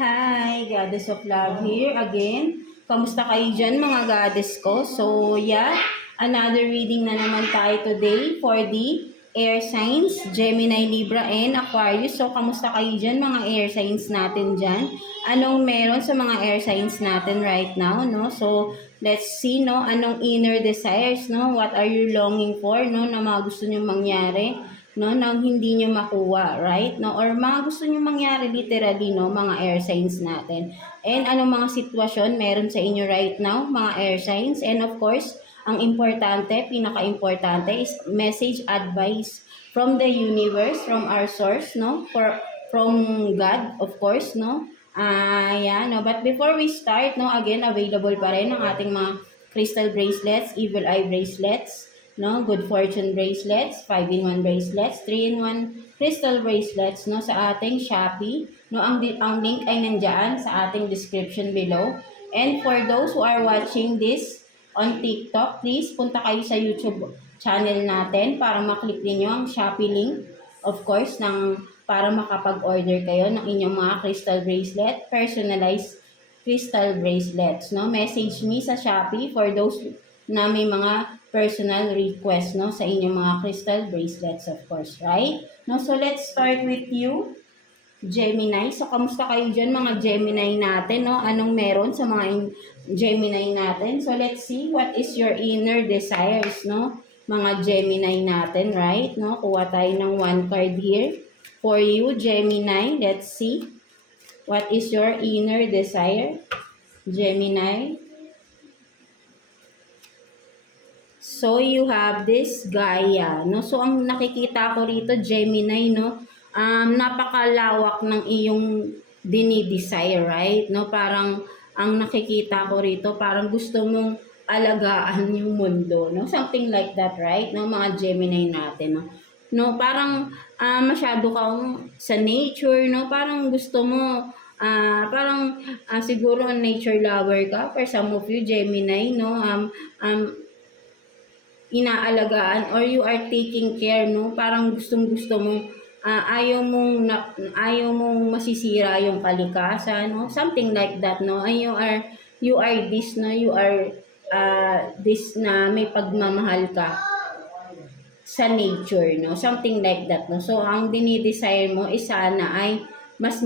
Hi, Goddess of Love here again. Kamusta kayo dyan mga goddess ko? So yeah, another reading na naman tayo today for the air signs, Gemini, Libra, and Aquarius. So kamusta kayo dyan mga air signs natin dyan? Anong meron sa mga air signs natin right now, no? So let's see, no? Anong inner desires, no? What are you longing for, no? Na mga gusto nyo mangyari, no, nang hindi nyo makuha, right? No, or mga gusto nyo mangyari literally, no, mga air signs natin. And anong mga sitwasyon meron sa inyo right now, mga air signs. And of course, ang importante, pinaka-importante is message advice from the universe, from our source, no, from God, of course, no. Yeah, no, but before we start, no, again, available pa rin ang ating mga crystal bracelets, evil eye bracelets, no, good fortune bracelets, 5-in-1 bracelets, 3-in-1 crystal bracelets, no, sa ating Shopee, no, ang link ay nandiyan sa ating description below. And for those who are watching this on TikTok, please punta kayo sa YouTube channel natin para maklik niyo ang Shopee link, of course, para makapag-order kayo ng inyong mga crystal bracelet, personalized crystal bracelets, no. Message me sa Shopee for those na may mga personal request, no, sa inyong mga crystal bracelets, of course, right? No, so let's start with you, Gemini. So kamusta kayo dyan mga Gemini natin, no? Anong meron sa mga Gemini natin? So let's see what is your inner desires, no, mga Gemini natin, right? No, kuha tayo ng one card here for you, Gemini. Let's see what is your inner desire, Gemini. So, you have this Gaia, no? So, ang nakikita ko rito, Gemini, no? Napakalawak ng iyong dinidesire, right? No? Parang, ang nakikita ko rito, parang gusto mong alagaan yung mundo, no? Something like that, right? No? Mga Gemini natin, no? No, parang masyado kang sa nature, no? Parang gusto mo, siguro nature lover ka for some of you, Gemini, no? Inaalagaan or you are taking care, no, parang gustong-gusto mo, ayaw mong masisira yung kalikasan, no, something like that, no. And you are this, no, you are this na may pagmamahal ka sa nature, no, something like that, no. So ang dinidesire mo is sana ay mas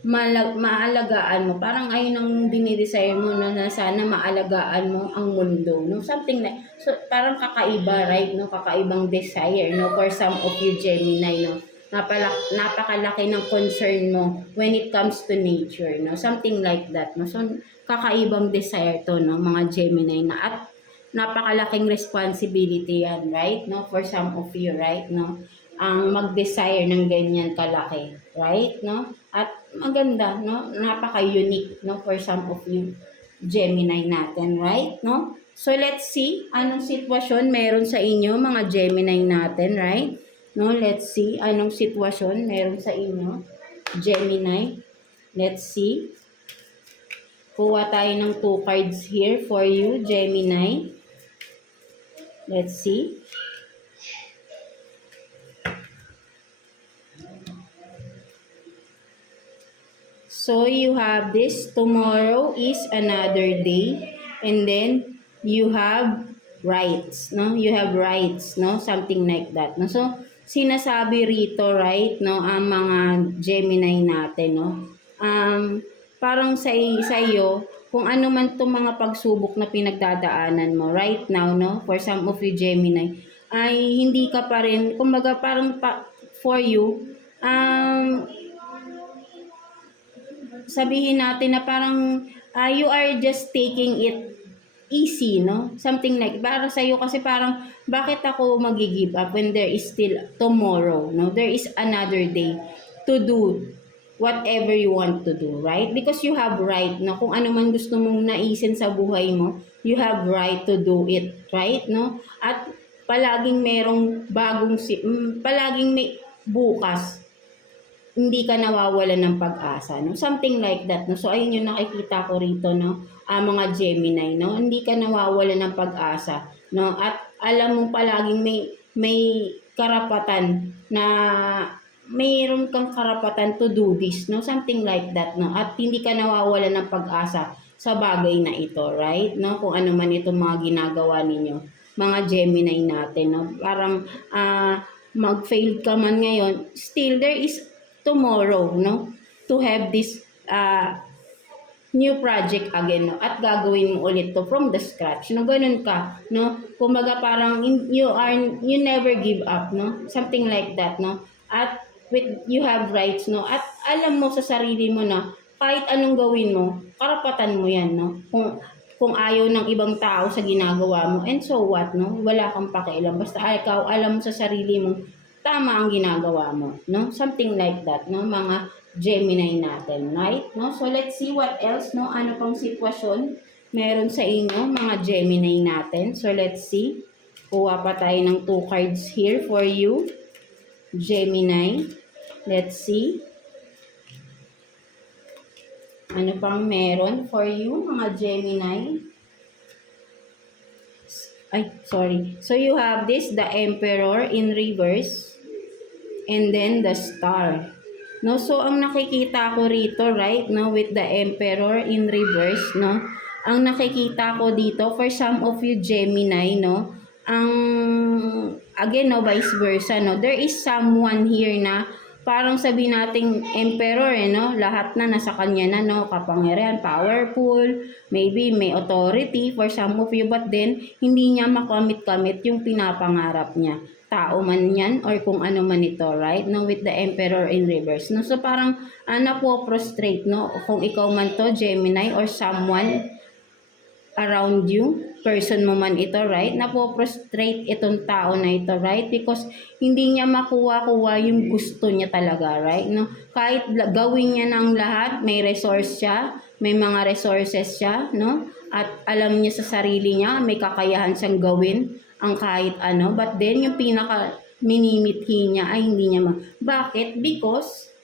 maalagaan mo. Parang ayun ang dinidesire mo, no, na sana maalagaan mo ang mundo, no? Something like, so parang kakaiba, right? No? Kakaibang desire, no? For some of you Gemini, no? Napakalaki ng concern mo when it comes to nature, no? Something like that, no? So kakaibang desire to, no, mga Gemini na, at napakalaking responsibility yan, right? No? For some of you, right? No? Ang mag-desire ng ganyan kalaki, right? No? At maganda, no? Napaka-unique, no, for some of you Gemini natin, right? No? So let's see anong sitwasyon meron sa inyo mga Gemini natin, right? No, let's see anong sitwasyon meron sa inyo Gemini. Let's see. Kuha tayo ng 2 cards here for you Gemini. Let's see. So you have this, tomorrow is another day, and then you have rights, no? You have rights, no? Something like that, no? So sinasabi rito, right, no, ang mga Gemini natin, no? Parang sa iyo, kung ano man itong mga pagsubok na pinagdadaanan mo right now, no, for some of you Gemini, ay hindi ka pa rin, kumbaga parang for you, sabihin natin na parang you are just taking it easy, no? Something like, para sa iyo kasi parang, bakit ako mag-give up when there is still tomorrow, no? There is another day to do whatever you want to do, right? Because you have right, no? Kung ano man gusto mong naisin sa buhay mo, you have right to do it, right? No? At palaging merong palaging may bukas, hindi ka nawawalan ng pag-asa, no? Something like that, no? So ayun yung nakikita ko rito, no, mga Gemini, no? Hindi ka nawawalan ng pag-asa, no? At alam mo palaging may karapatan na mayroon kang karapatan to do this, no? Something like that, no? At hindi ka nawawala ng pag-asa sa bagay na ito, right? No? Kung ano man itong mga ginagawa ninyo, mga Gemini natin, no? Parang mag-fail ka man ngayon, still there is tomorrow, no? To have this new project again, no? At gagawin mo ulit to from the scratch, no? Ganun ka, no? Kumbaga parang you never give up, no? Something like that, no? At you have rights, no? At alam mo sa sarili mo na kahit anong gawin mo, karapatan mo yan, no? Kung ayaw ng ibang tao sa ginagawa mo, and so what, no? Wala kang pakialam. Basta ikaw alam mo sa sarili mo, tama ang ginagawa mo, no? Something like that, no? Mga Gemini natin, right? No? So let's see what else, no? Ano pang sitwasyon meron sa inyo, mga Gemini natin. So let's see. Kuha pa tayo ng 2 cards here for you, Gemini. Let's see. Ano pang meron for you, mga Gemini? Ay, sorry. So you have this, the Emperor in reverse, and then the Star. No, so ang nakikita ko rito, right, no, with the Emperor in reverse, no, ang nakikita ko dito for some of you Gemini, no, ang again, no, vice versa, no, there is someone here na parang sabi nating Emperor, no, lahat na nasa kanya na, no, kapangyarihan, powerful, maybe may authority for some of you, but then hindi niya makamit-kamit yung pinapangarap niya, tao man yan or kung ano man ito, right? No, with the Emperor in reverse. No, so parang napo-prostrate, no, kung ikaw man to, Gemini, or someone around you, person mo man ito, right? Napo-prostrate itong tao na ito, right? Because hindi niya makuha-kuha yung gusto niya talaga, right? No, kahit gawin niya ng lahat, may resource siya, may mga resources siya, no? At alam niya sa sarili niya, may kakayahan siyang gawin ang kahit ano, but then yung pinaka minimithi niya ay hindi niya Bakit? Because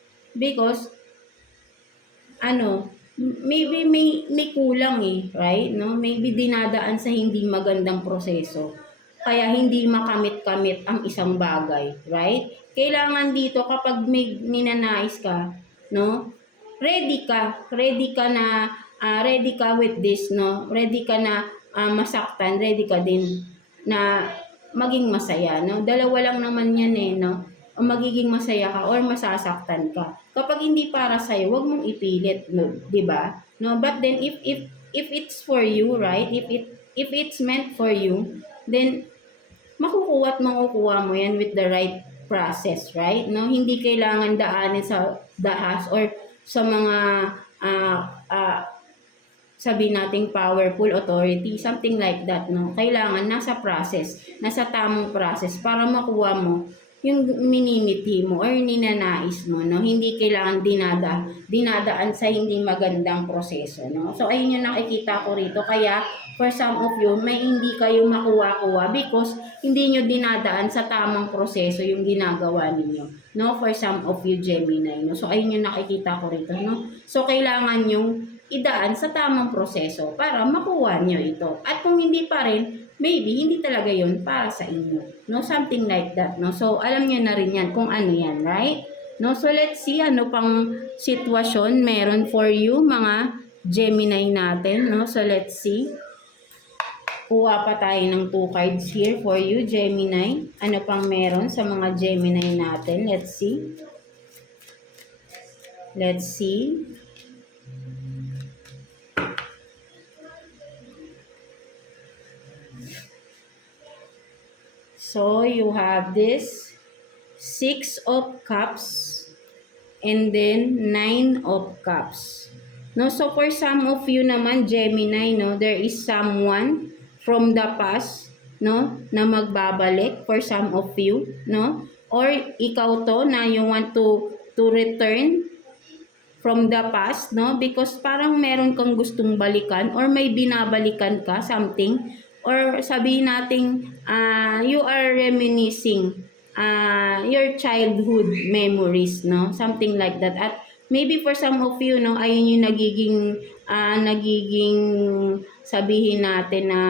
ano, maybe may kulang right? No? Maybe dinadaan sa hindi magandang proseso. Kaya hindi makamit-kamit ang isang bagay, right? Kailangan dito kapag may ninanais ka, no? Ready ka na ready ka with this, no? Ready ka na masaktan, ready ka din na maging masaya, no? Dalawa lang naman yan no? O magiging masaya ka or masasaktan ka. Kapag hindi para sa'yo, wag mong ipilit, no? 'Di ba? No, but then if it's for you, right? If it's meant for you, then makukuha at makukuha mo yan with the right process, right? No, hindi kailangan daanin sa dahas or sa mga sabi nating powerful authority, something like that, no? Kailangan nasa process, nasa tamang process para makuha mo yung minimithi mo or ninanais mo, no? Hindi kailangan dinadaan sa hindi magandang proseso, no? So, ayun yung nakikita ko rito. Kaya, for some of you, may hindi kayo makuha-kuha because hindi nyo dinadaan sa tamang proseso yung ginagawa ninyo, no? For some of you, Gemini, no? So, ayun yung nakikita ko rito, no? So, kailangan yung idaan sa tamang proseso para makuha nyo ito. At kung hindi pa rin, maybe hindi talaga yun para sa inyo. No, something like that, no? So, alam nyo na rin yan kung ano yan, right? No, so let's see ano pang sitwasyon meron for you, mga Gemini natin, no? So, let's see. Kuha pa tayo ng 2 cards here for you, Gemini. Ano pang meron sa mga Gemini natin? Let's see. Let's see. So, you have this 6 of Cups and then 9 of Cups. No, so for some of you naman, Gemini, no, there is someone from the past, no, na magbabalik for some of you, no? Or ikaw to na you want to return from the past, no? Because parang meron kang gustong balikan or may binabalikan ka, something. Or sabihin nating you are reminiscing your childhood memories, no? Something like that. At maybe for some of you, no, ayun yung nagiging sabihin natin na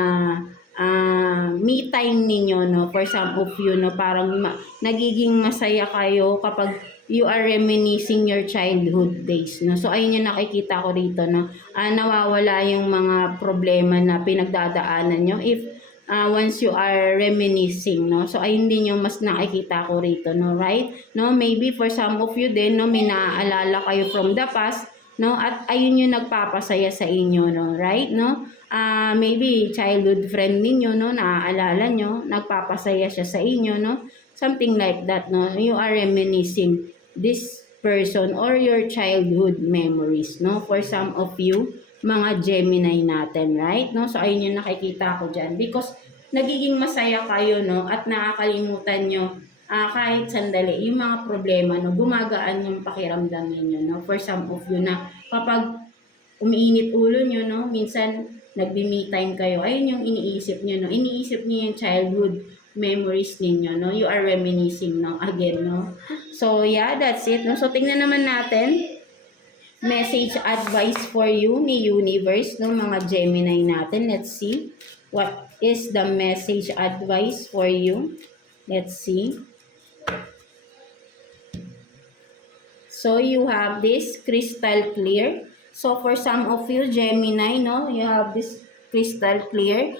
me time ninyo, no? For some of you, no, parang nagiging masaya kayo kapag you are reminiscing your childhood days, no? So, ayun yung nakikita ko dito, no? Nawawala yung mga problema na pinagdadaanan nyo if once you are reminiscing, no? So, ayun din yung mas nakikita ko rito, no? Right? No? Maybe for some of you din, no? May naaalala kayo from the past, no? At ayun yung nagpapasaya sa inyo, no? Right? No? Maybe childhood friend ninyo, no? Naaalala nyo, nagpapasaya siya sa inyo, no? Something like that, no? You are reminiscing this person or your childhood memories, no? For some of you, mga Gemini natin, right? No? So, ayun yung nakikita ko dyan. Because, nagiging masaya kayo, no? At nakakalimutan nyo, kahit sandali, yung mga problema, no? Gumagaan yung pakiramdam ninyo, no? For some of you na, kapag umiinit ulo nyo, no? Minsan, nagbi-me time kayo, ayun yung iniisip nyo, no? Iniisip nyo yung childhood memories ninyo, no? You are reminiscing, no? Again, no? So, yeah, that's it, no? So, tingnan naman natin, message advice for you ni Universe, no? Mga Gemini natin. Let's see. What is the message advice for you? Let's see. So, you have this crystal clear. So, for some of you, Gemini, no? You have this crystal clear.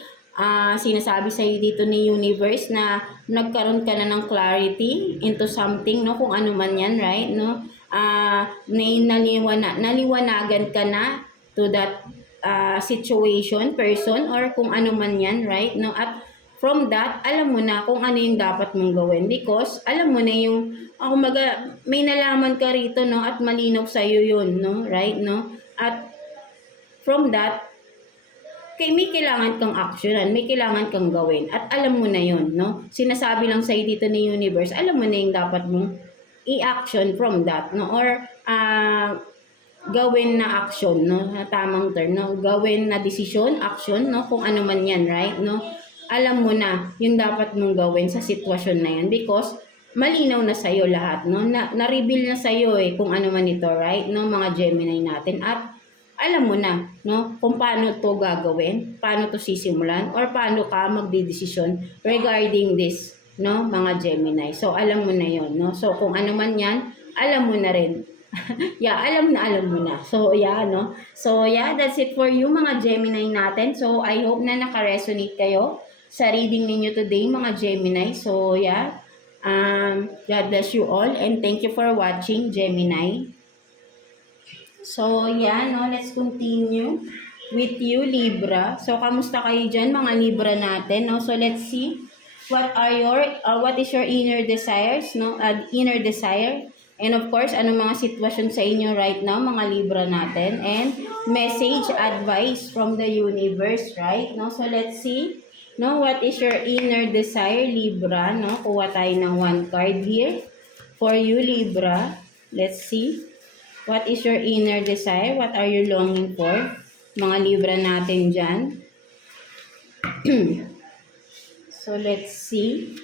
Sinasabi sa iyo dito ni Universe na nagkaroon ka na ng clarity into something, no? Kung ano man yan, right? No? Naliwanagan ka na to that situation, person, or kung ano man yan, right? No? At from that, alam mo na kung ano yung dapat mong gawin because alam mo na yung, may nalaman ka rito, no? At malinaw sa iyo yun, no? Right? No? At from that, may kailangan kang actionan, may kailangan kang gawin. At alam mo na yun, no? Sinasabi lang sa'yo dito ni Universe, alam mo na yung dapat mong i-action from that, no? Or, gawin na action, no? Tamang term, no? Gawin na desisyon, action, no? Kung ano man yan, right? No? Alam mo na yung dapat mong gawin sa sitwasyon na yan because malinaw na sa'yo lahat, no? Na-reveal na sa'yo kung ano man ito, right? No? Mga Gemini natin. At alam mo na, no, kung paano to gagawin, paano to sisimulan, or paano ka magdidesisyon regarding this, no, mga Gemini. So, alam mo na yon, no. So, kung ano man yan, alam mo na rin. Yeah, alam mo na. So, yeah, no. So, yeah, that's it for you, mga Gemini natin. So, I hope na naka-resonate kayo sa reading ninyo today, mga Gemini. So, yeah, God bless you all, and thank you for watching, Gemini. So, yeah, no, let's continue with you, Libra. So, kamusta kayo dyan, mga Libra natin, no? So, let's see what is your inner desires, no? Inner desire. And of course, anong mga sitwasyon sa inyo right now, mga Libra natin. And message, advice from the universe, right? No? So, let's see, no? What is your inner desire, Libra, no? Kuha tayo ng one card here for you, Libra. Let's see. What is your inner desire? What are you longing for? Mga Libra natin dyan. So, let's see.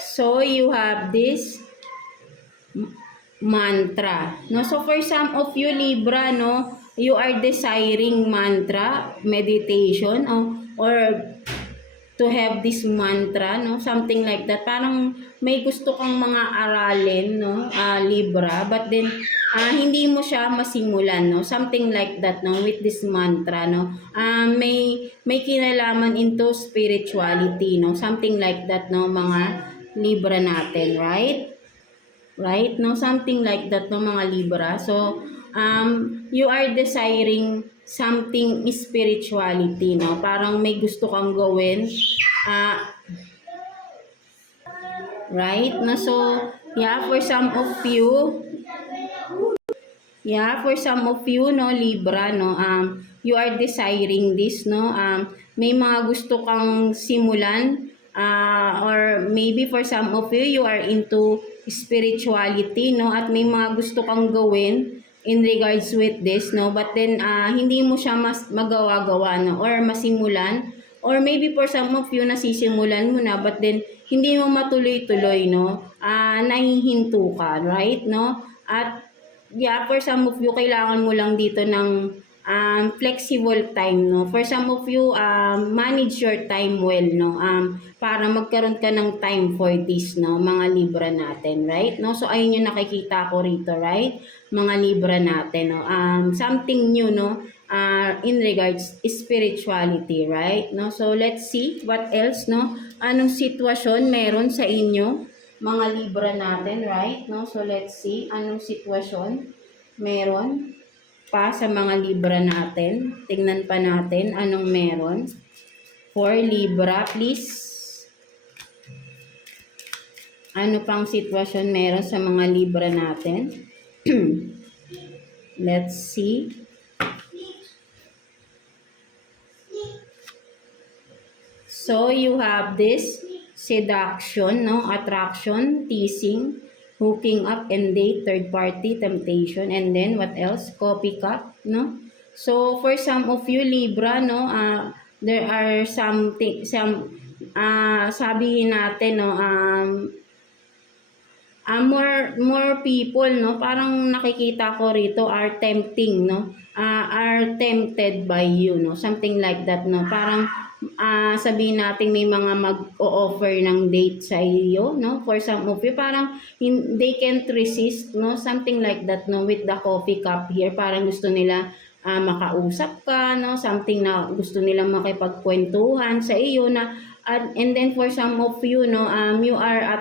So, you have this mantra. No? So, for some of you, Libra, no, you are desiring mantra, meditation, or to have this mantra, no? Something like that. Parang may gusto kang mga aralin, no? Libra, but then hindi mo siya masimulan, no? Something like that, no? With this mantra, no? May kinalaman into spirituality, no? Something like that, no? Mga Libra natin, right? Right? No? Something like that, no? Mga Libra. So, you are desiring something spirituality, no? Parang may gusto kang gawin. Right? No? So, yeah, for some of you, no, Libra, no, you are desiring this, no? May mga gusto kang simulan, or maybe for some of you, you are into spirituality, no? At may mga gusto kang gawin in regards with this, no? But then, hindi mo siya magawa-gawa, no? Or masimulan. Or maybe for some of you, nasisimulan mo na, but then, hindi mo matuloy-tuloy, no? Nahihinto ka, right, no? At, yeah, for some of you, kailangan mo lang dito ng flexible time, no? For some of you, manage your time well, no? Para magkaroon ka ng time for this, no? Mga Libra natin, right? No? So, ayun yung nakikita ko rito, right? Mga Libra natin, no? Something new, no? In regards spirituality, right? No? So, let's see what else, no? Anong sitwasyon meron sa inyo, mga Libra natin, right? No? So, let's see anong sitwasyon meron pa sa mga Libra natin. Tingnan pa natin anong meron. For Libra, please. Ano pang sitwasyon meron sa mga Libra natin? Let's see. So, you have this seduction, no? Attraction, teasing, hooking up and date, third party, temptation, and then what else? Copycat, no? So, for some of you, Libra, no? There are sabihin natin, no? More people, no? Parang nakikita ko rito are tempting, no? Are tempted by you, no? Something like that, no? Parang sabihin natin may mga mag-o-offer ng date sa iyo, no? For some of you, parang they can't resist, no? Something like that, no? With the coffee cup here, parang gusto nila makausap ka, no? Something na gusto nila makipagkwentuhan sa iyo na and then for some of you, no, you are a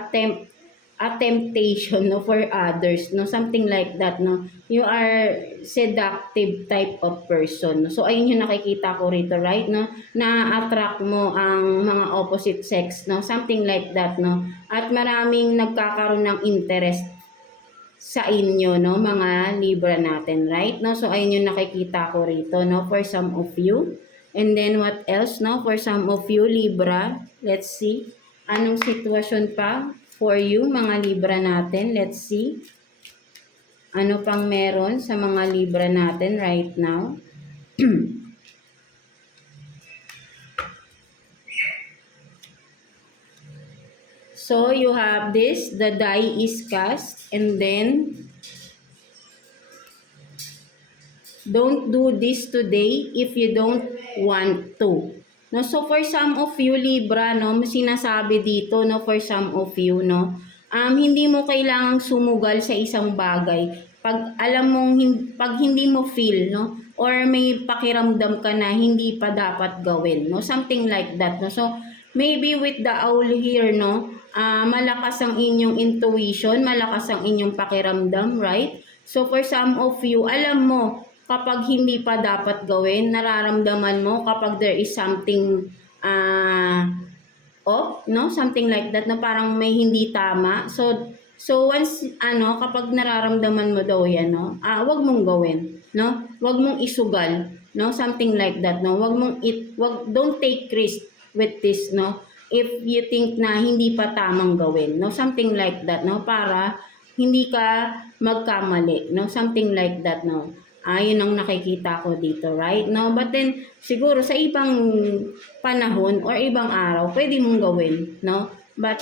temptation, no, for others, no, something like that, no. You are seductive type of person, no? So ayun yung nakikita ko rito, right, no, na-attract mo ang mga opposite sex, no, something like that, no, at maraming nagkakaroon ng interest sa inyo, no, mga Libra natin, right, no. So ayun yung nakikita ko rito, no, for some of you. And then what else, no, for some of you Libra, let's see anong sitwasyon pa for you, mga Libra natin. Let's see. Ano pang meron sa mga Libra natin right now? So, you have this. The die is cast. And then, don't do this today if you don't want to. No, so for some of you Libra, no, sinasabi dito, no, for some of you, no, hindi mo kailangang sumugal sa isang bagay pag alam mong pag hindi mo feel, no, or may pakiramdam ka na hindi pa dapat gawin, no, something like that, no. So maybe with the owl here, no, malakas ang inyong intuition, malakas ang inyong pakiramdam, right? So for some of you, alam mo kapag hindi pa dapat gawin, nararamdaman mo kapag there is something off, no? Something like that, na parang may hindi tama. So once, kapag nararamdaman mo daw yan, no? Wag mong gawin, no? Wag mong isugal, no? Something like that, no? Don't take risk with this, no? If you think na hindi pa tamang gawin, no? Something like that, no? Para hindi ka magkamali, no? Something like that, no? Yun ang nakikita ko dito, right? No? But then, siguro sa ibang panahon or ibang araw, pwede mong gawin, no? But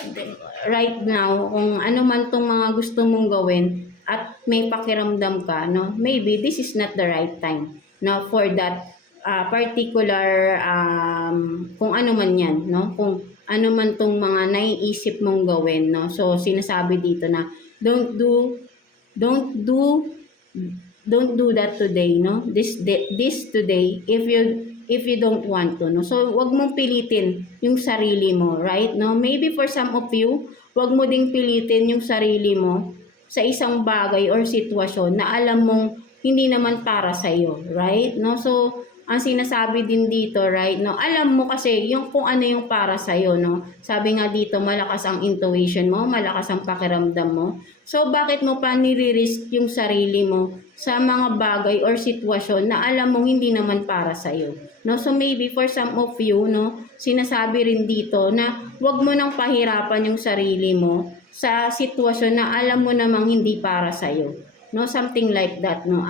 right now, kung ano man tong mga gusto mong gawin at may pakiramdam ka, no? Maybe this is not the right time, no? For that particular, kung ano man yan, no? Kung ano man tong mga naiisip mong gawin, no? So, sinasabi dito na, don't do that today, no? This today if you don't want to, no? So wag mong pilitin yung sarili mo, right? No? Maybe for some of you, wag mo ding pilitin yung sarili mo sa isang bagay or sitwasyon na alam mong hindi naman para sa iyo, right? No? So ang sinasabi din dito, right, no, alam mo kasi yung kung ano yung para sa iyo, no. Sabi nga dito, malakas ang intuition mo, malakas ang pakiramdam mo. So bakit mo pa nire-risk yung sarili mo sa mga bagay or sitwasyon na alam mong hindi naman para sa iyo, no? So maybe for some of you, no, sinasabi rin dito na wag mo nang pahirapan yung sarili mo sa sitwasyon na alam mo namang hindi para sa iyo. No, something like that, no.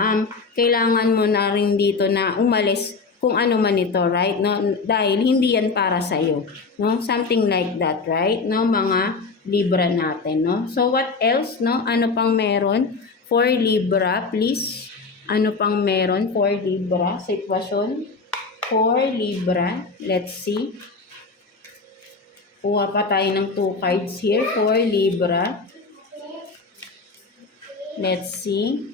Kailangan mo na rin dito na umalis kung ano man ito, right? No, dahil hindi yan para sa iyo, no? Something like that, right? No, mga Libra natin, no. So what else, no? Ano pang meron for Libra, please? ano pang meron for Libra, sitwasyon for Libra. Let's see. Kuha pa tayo ng 2 cards here for Libra. Let's see.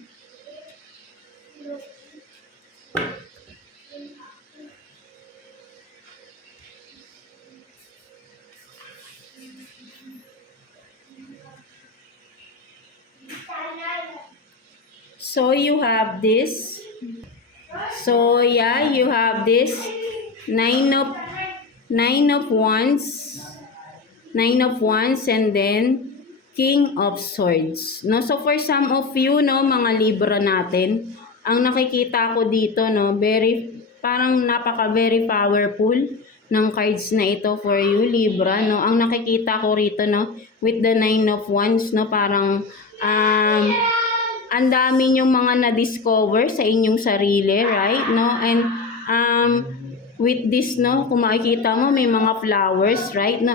So you have this. So yeah, you have this nine of wands, and then King of Swords. No, so for some of you, no, mga Libra natin, ang nakikita ko dito, no, parang very powerful ng cards na ito for you, Libra, no. Ang nakikita ko rito, no, with the 9 of wands, no, parang ang dami yung mga na-discover sa inyong sarili, right? No? And with this, no, kung makikita mo, may mga flowers, right? No?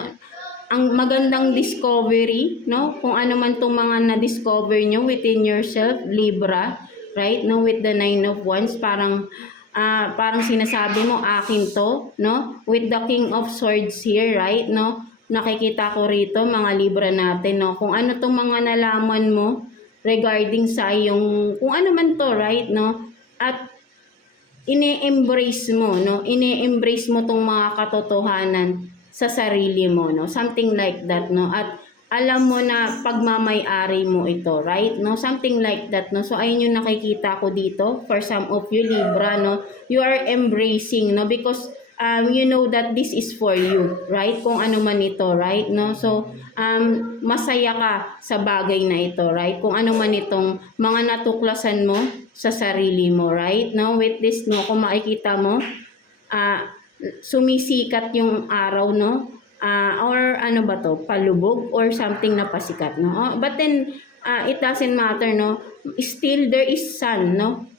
Ang magandang discovery, no? Kung ano man itong mga na-discover nyo within yourself, Libra, right? No? With the 9 of wands, parang sinasabi mo, akin to, no? With the King of Swords here, right? No? Nakikita ko rito, mga Libra natin, no? Kung ano itong mga nalaman mo, regarding sa yung kung ano man to, right, no? At ine-embrace mo, no? Ine-embrace mo tong mga katotohanan sa sarili mo, no? Something like that, no? At alam mo na pagmamay-ari mo ito, right? No? Something like that, no? So ayun yung nakikita ko dito for some of you, Libra, no? You are embracing, no? Because you know that this is for you, right? Kung ano man ito, right? No? So, masaya ka sa bagay na ito, right? Kung ano man itong mga natuklasan mo sa sarili mo, right? No? With this, no, kung makikita mo, sumisikat yung araw, no? Or ano ba to? Palubog or something na pasikat, no? But then, it doesn't matter, no? Still, there is sun, no?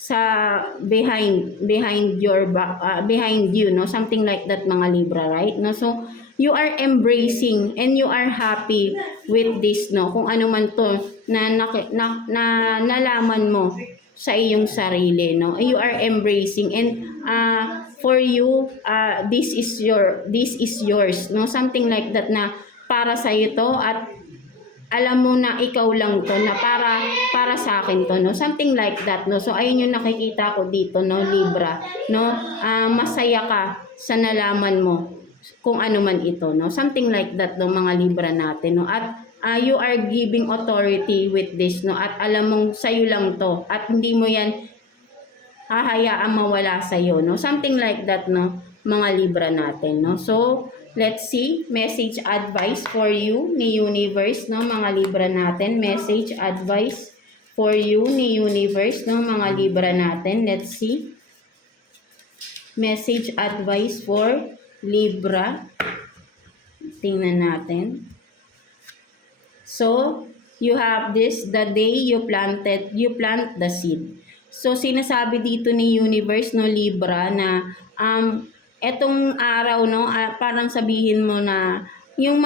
Sa behind your back, behind you, no, something like that, mga Libra, right? No, so you are embracing and you are happy with this, no, kung ano man to na nalaman mo sa iyong sarili, no, you are embracing, and for you, this is yours, no, something like that, na para sa iyo to, at alam mo na ikaw lang to, na para sa akin to, no, something like that, no. So ayun yung nakikita ko dito, no, Libra, no. Masaya ka sa nalaman mo kung ano man ito, no, something like that, no, mga Libra natin, no. At you are giving authority with this, no, at alam mong sa'yo lang to, at hindi mo yan hahayaan mawala sa'yo, no, something like that, no, mga Libra natin, no. So let's see, message advice for you ni Universe, no, mga Libra natin. Message advice for you ni Universe, no, mga Libra natin. Let's see. Message advice for Libra. Tingnan natin. So, you have this, the day you plant the seed. So, sinasabi dito ni Universe, no, Libra, na etong araw, no, parang sabihin mo na yung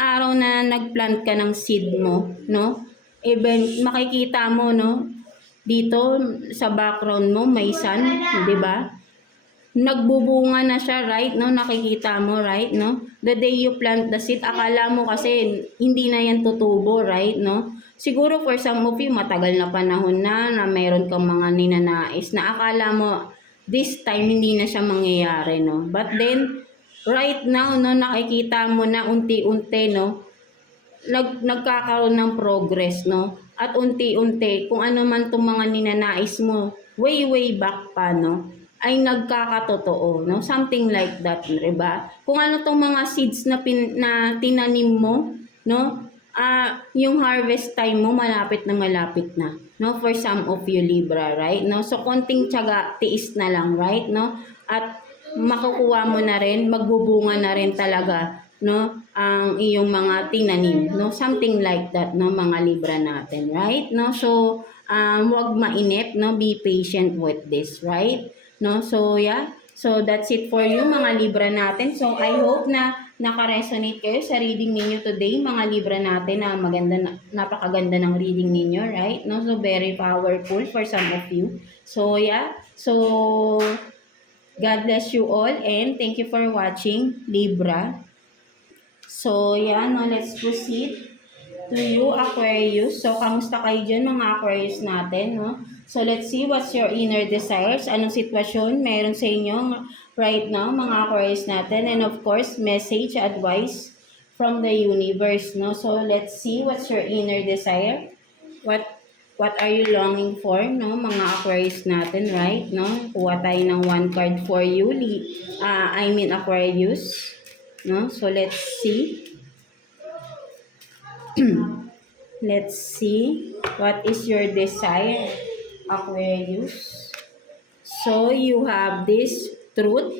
araw na nagplant ka ng seed mo, no, even makikita mo, no, dito sa background mo may sun, 'di ba? Nagbubunga na siya, right, no, nakikita mo, right, no? The day you plant the seed, akala mo kasi hindi na yan tutubo, right, no? Siguro for some of you, matagal na panahon na mayroon kang mga ninanais na akala mo this time hindi na siya mangyayari, no? But then, right now, no, nakikita mo na unti-unti, no, nagkakaroon ng progress, no? At unti-unti, kung ano man itong mga ninanais mo, way back pa, no, ay nagkakatotoo, no? Something like that, diba? Kung ano itong mga seeds na tinanim mo, no, yung harvest time mo malapit na, no, for some of you, Libra, right, no? So konting tiyaga, tiis na lang, right, no? At makukuha mo na rin, magbubunga na rin talaga, no, ang iyong mga tinanim, no, something like that, no, mga Libra natin, right, no? So huwag mainip, no, be patient with this, right, no? So yeah, so that's it for you, mga Libra natin. So I hope na naka-resonate kayo sa reading ninyo today, mga Libra natin na maganda, napakaganda ng reading ninyo, right? No? So, very powerful for some of you. So, yeah. So, God bless you all and thank you for watching, Libra. So, yeah, no, let's proceed to you, Aquarius. So, kamusta kayo dyan, mga Aquarius natin, no? So, let's see what's your inner desires. Anong sitwasyon meron sa inyo right now, mga Aquarius natin. And of course, message, advice from the universe, no? So, let's see what's your inner desire. What are you longing for, no? Mga Aquarius natin, right? No? Kuha tayo ng one card for you. Aquarius. No? So, let's see. Let's see. What is your desire, Aquarius? So, you have this truth.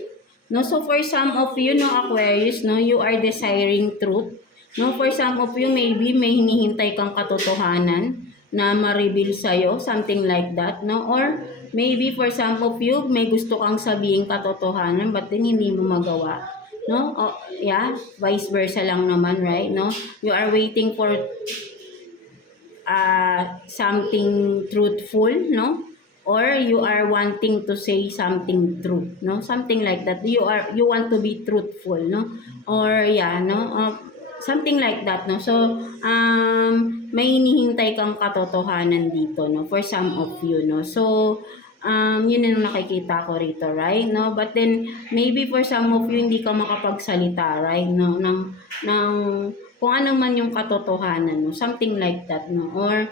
No, so for some of you, no, Aquarius, no, you are desiring truth. No, for some of you, maybe may hinihintay kang katotohanan na ma-reveal sa'yo, something like that, no? Or maybe for some of you, may gusto kang sabihin katotohanan, but then hindi mo magawa. No? Oh, yeah, vice versa lang naman, right? No? You are waiting for something truthful, no? Or you are wanting to say something true, no? Something like that. You want to be truthful, no? Or yeah, no? Something like that, no? So, may hinihintay kang katotohanan dito, no? For some of you, no? So, yun ang nakikita ko rito, right? No? But then, maybe for some of you, hindi ka makapagsalita, right? No? Ng kung ano man yung katotohanan, no? Something like that, no? Or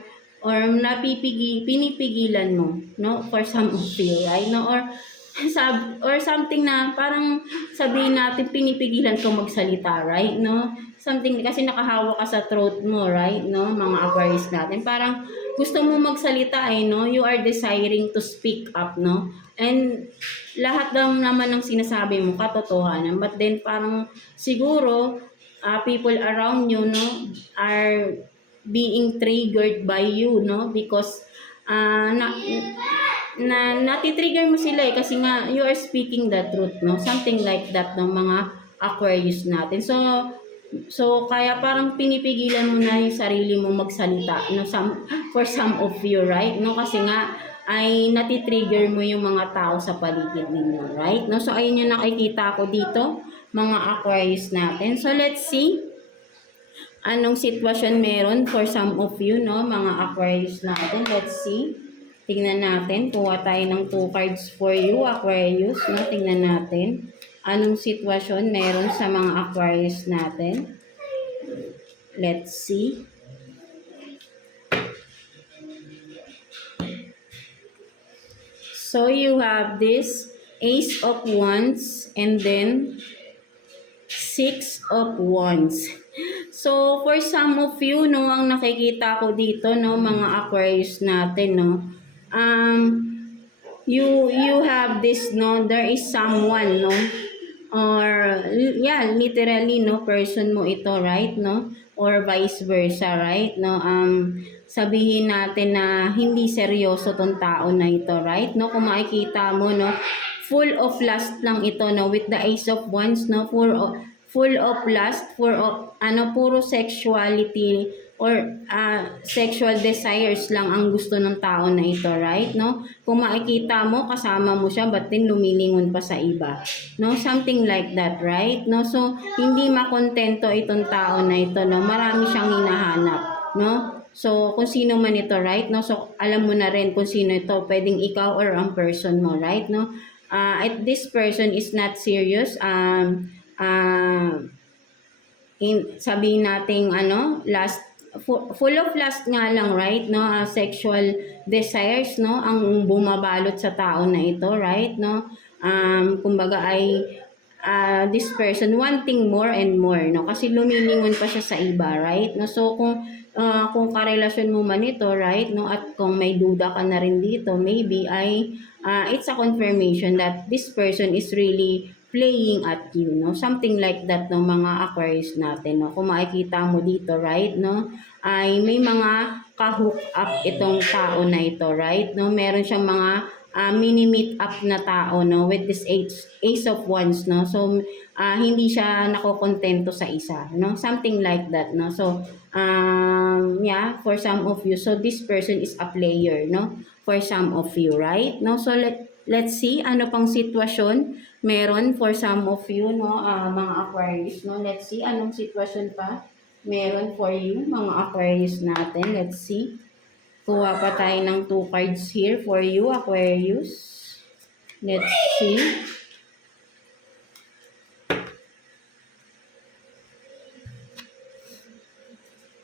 pinipigilan mo, no? For some of you, right? No? Or something na parang sabihin natin pinipigilan ko magsalita, right? No? Something kasi nakahawak ka sa throat mo, right? No? Mga Aquarius natin. Parang gusto mo magsalita no? You are desiring to speak up, no? And lahat naman ng sinasabi mo katotohanan, but then parang siguro people around you, no, are being triggered by you, no, because natitrigger mo sila kasi nga you are speaking the truth, no, something like that ng mga Aquarius natin. So kaya parang pinipigilan mo na yung sarili mo magsalita, no, for some of you, right, no, kasi nga ay natitrigger mo yung mga tao sa paligid ninyo, right, no. So ayun yung nakikita ko dito, mga Aquarius natin. So let's see anong sitwasyon meron for some of you, no, mga Aquarius natin. Let's see. Tingnan natin. Kuha tayo ng 2 cards for you, Aquarius. No? Tingnan natin. Anong sitwasyon meron sa mga Aquarius natin. Let's see. So you have this Ace of Wands and then 6 of Wands. So, for some of you, no, ang nakikita ko dito, no, mga Aquarius natin, no, you have this, no, there is someone, no, or, yeah, literally, no, person mo ito, right, no, or vice versa, right, no, sabihin natin na hindi seryoso tong tao na ito, right, no, kung makikita mo, no, full of lust lang ito, no, with the Ace of Wands, no, full of lust, puro sexuality or sexual desires lang ang gusto ng tao na ito, right? No? Kung makikita mo, kasama mo siya, but then lumilingon pa sa iba. No? Something like that, right? No? So, hindi makontento itong tao na ito, no? Marami siyang hinahanap, no? So, kung sino man ito, right? No? So, alam mo na rin kung sino ito, pwedeng ikaw or ang person mo, right? No? This person is not serious, sabihin nating full of lust nga lang, right, no, sexual desires, no, ang bumabalot sa tao na ito, right, no, kumbaga ay this person wanting more and more, no, kasi lumilingon pa siya sa iba, right, no. So kung karelasyon mo man ito, right, no, at kung may duda ka na rin dito, maybe ay it's a confirmation that this person is really playing at you, no? Something like that ng mga Aquarius natin, no? Kung makikita mo dito, right, no? Ay may mga ka-hook up itong tao na ito, right, no? Meron siyang mga mini-meet up na tao, no, with this ace of wands, no. So hindi siya nakokontento sa isa, no, something like that, no. So yeah, for some of you, so this person is a player, no, for some of you, right, no. So let's see ano pang sitwasyon meron for some of you, no, mga Aquarius, no. Let's see anong sitwasyon pa meron for you, mga Aquarius natin. Let's see. Kuha pa tayo ng 2 cards here for you, Aquarius. Let's see.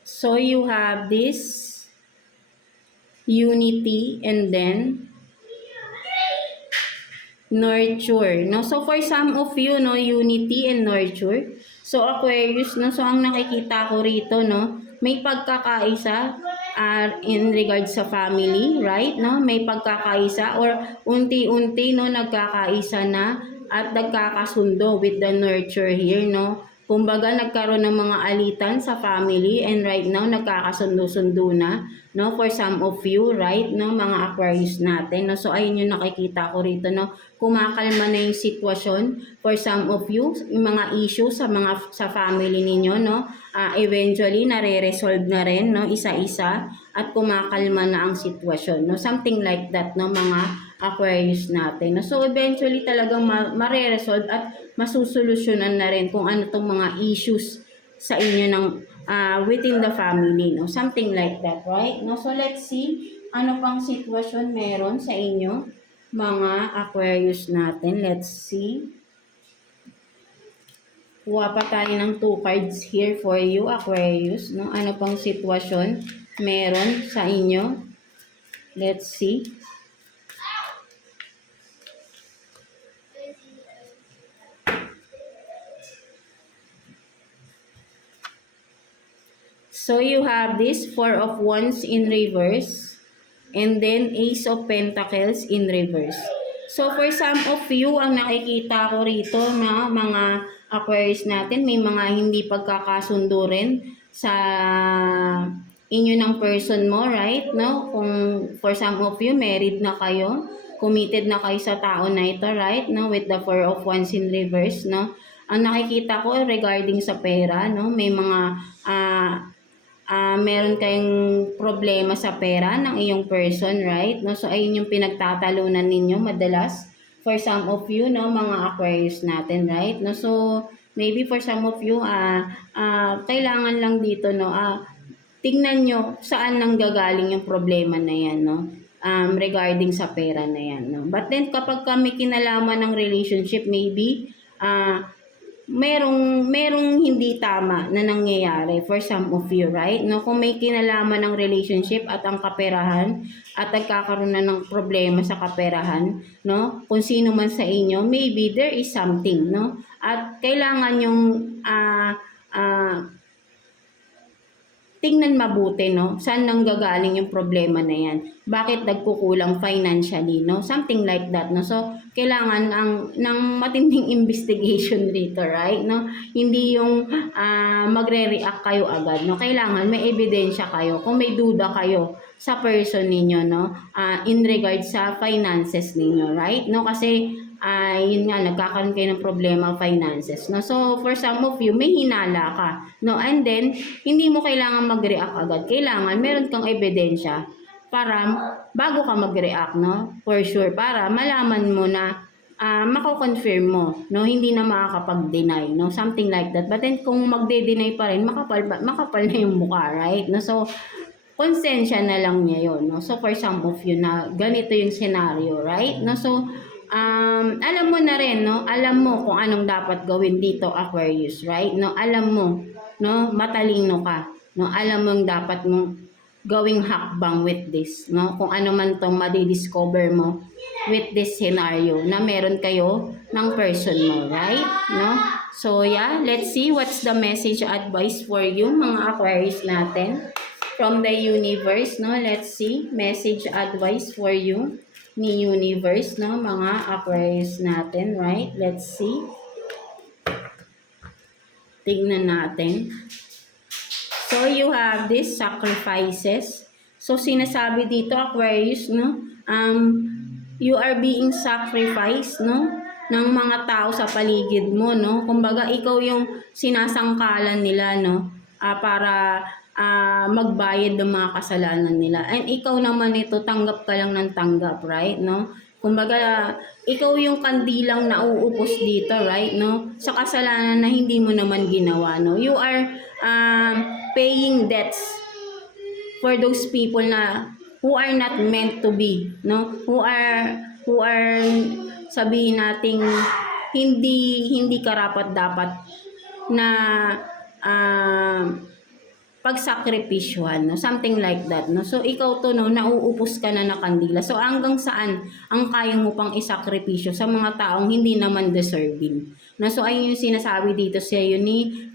So you have this unity and then nurture, no? So for some of you, no, unity and nurture. So Aquarius, no, so ang nakikita ko rito, no, may pagkakaisa in regards sa family, right, no? May pagkakaisa or unti-unti, no, nagkakaisa na at nagkakasundo with the nurture here, no? Kumbaga nagkaroon ng mga alitan sa family and right now nagkakasundo-sundo na, no, for some of you, right, no, mga Aquarius natin, no. So ayun yung nakikita ko rito, no, kumakalma na yung sitwasyon for some of you, yung mga issues sa family ninyo, no, eventually nare-resolve na rin, no, isa-isa at kumakalma na ang sitwasyon, no, something like that, no, mga Aquarius natin, no. So eventually talagang mare-resolve at masusolusyonan na rin kung ano tong mga issues sa inyo ng within the family, no, something like that, right, no. So let's see ano pang sitwasyon meron sa inyo, mga Aquarius natin. Let's see. Kuha pa tayo ng 2 cards here for you, Aquarius, no. Ano pang sitwasyon meron sa inyo? Let's see. So you have this 4 of Wands in reverse and then Ace of Pentacles in reverse. So for some of you, ang nakikita ko rito na mga Aquarius natin, may mga hindi pagkakasundo rin sa inyo ng person mo, right? No? Kung for some of you, married na kayo, committed na kayo sa tao na ito, right? No? With the 4 of Wands in reverse, no? Ang nakikita ko regarding sa pera, no? May mga meron kayong problema sa pera ng iyong person, right? No? So, ayun yung pinagtatalunan ninyo madalas for some of you, no, mga Aquarius natin, right? No? So, maybe for some of you, kailangan lang dito, no, tingnan nyo saan nang gagaling yung problema na yan, no? Regarding sa pera na yan, no? But then, kapag kami kinalaman ng relationship, maybe, merong hindi tama na nangyayari for some of you, right? No, kung may kinalaman ng relationship at ang kaperahan at nagkakaroon na ng problema sa kaperahan, no? Kung sino man sa inyo, maybe there is something, no? At kailangan yung tingnan mabuti, no? Saan nang gagaling yung problema na yan? Bakit nagkukulang financially, no? Something like that, no? So, kailangan ng matinding investigation dito, right? No? Hindi yung magre-react kayo agad, no? Kailangan may ebidensya kayo. Kung may duda kayo sa person ninyo, no? In regards sa finances ninyo, right? No? Kasi yun nga, nagkakaroon kayo ng problema finances, no? So, for some of you, may hinala ka, no? And then, hindi mo kailangan mag-react agad. Kailangan, meron kang ebidensya para, bago ka mag-react, no? For sure, para malaman mo na, mako-confirm mo, no? Hindi na makakapag-deny, no? Something like that. But then, kung magde-deny pa rin, makapal na yung mukha, right? No? So, konsensya na lang niya yun, no? So, for some of you na ganito yung scenario, right? No? So, alam mo na rin, no? Alam mo kung anong dapat gawin dito, Aquarius, right? No? Alam mo, no? Matalino ka, no? Alam mo yung dapat mong gawing hakbang with this, no? Kung ano man tong madidiscover mo with this scenario na meron kayo ng person mo, right? No? So, yeah, let's see what's the message advice for you, mga Aquarius natin from the universe, no? Let's see, message advice for you ni universe, no, mga Aquarius natin, right? Let's see. Tingnan natin. So, you have these sacrifices. So, sinasabi dito, Aquarius, no, you are being sacrificed, no? Ng mga tao sa paligid mo, no? Kumbaga, ikaw yung sinasangkalan nila, no? Para magbayad ng mga kasalanan nila. And ikaw naman ito, tanggap ka lang ng tanggap, right? No? Kumbaga, ikaw yung kandilang nauupos dito, right? No? Sa kasalanan na hindi mo naman ginawa, no? You are paying debts for those people na who are not meant to be, no? Who are sabihin nating hindi karapat dapat na pagsakripisyohan, no? Something like that, no? So, ikaw to, no, nauupos ka na na kandila. So, hanggang saan ang kaya mo pang isakripisyo sa mga taong hindi naman deserving? No? So, ayun yung sinasabi dito sa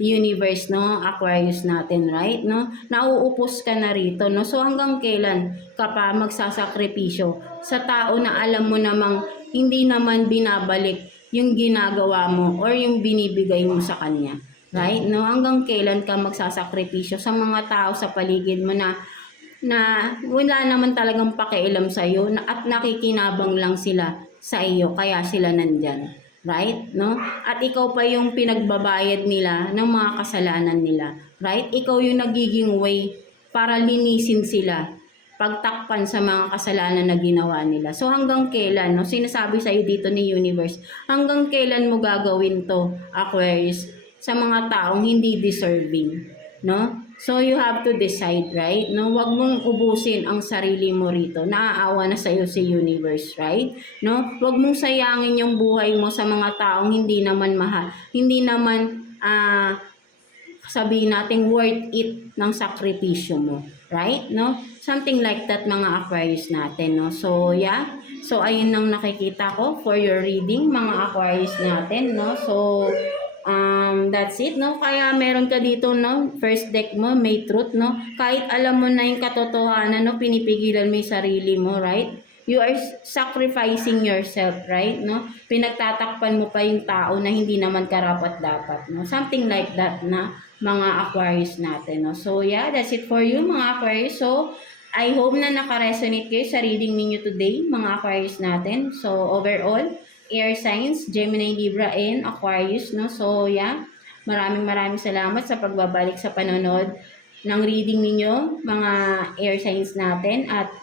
universe, no? Aquarius natin, right? No? Nauupos ka na rito, no? So, hanggang kailan ka pa magsasakripisyo sa tao na alam mo namang hindi naman binabalik yung ginagawa mo or yung binibigay mo sa kanya? Right? No, hanggang kailan ka magsasakripisyo sa mga tao sa paligid mo na wala naman talagang pakialam sa iyo at nakikinabang lang sila sa iyo kaya sila nandyan. Right? No? At ikaw pa yung pinagbabayad nila ng mga kasalanan nila. Right? Ikaw yung nagiging way para linisin sila, pagtakpan sa mga kasalanan na ginawa nila. So hanggang kailan, no? Sinasabi sa iyo dito ni universe, hanggang kailan mo gagawin to, Aquarius, sa mga taong hindi deserving, no? So you have to decide, right? No, wag mong ubusin ang sarili mo rito. Naaawa na sa iyo si universe, right? No? Wag mong sayangin yung buhay mo sa mga taong hindi naman mahal, hindi naman sabihin natin worth it ng sakripisyo mo, right? No? Something like that, mga Aquarius natin, no? So yeah. So ayun ang nakikita ko for your reading, mga Aquarius natin, no? So that's it, no? Kaya meron ka dito, no? First deck mo, may truth, no? Kahit alam mo na yung katotohanan, no? Pinipigilan mo yung sarili mo, right? You are sacrificing yourself, right? No? Pinagtatakpan mo pa yung tao na hindi naman karapat-dapat, no? Something like that na mga Aquarius natin, no? So, yeah, that's it for you, mga Aquarius. So, I hope na naka-resonate kayo sa reading ninyo today, mga Aquarius natin. So, overall, air signs, Gemini, Libra, and Aquarius, no? So, yeah, maraming salamat sa pagbabalik sa panonood ng reading ninyo, mga air signs natin, at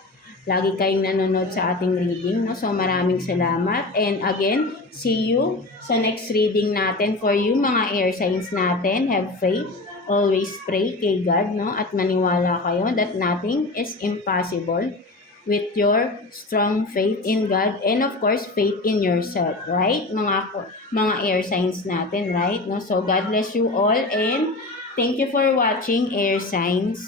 lagi kayong nanonood sa ating reading, no? So, maraming salamat. And again, see you sa next reading natin for you, mga air signs natin. Have faith. Always pray kay God, no? At maniwala kayo that nothing is impossible with your strong faith in God and of course faith in yourself, right? Mga air signs natin, right? No? So God bless you all and thank you for watching, air signs.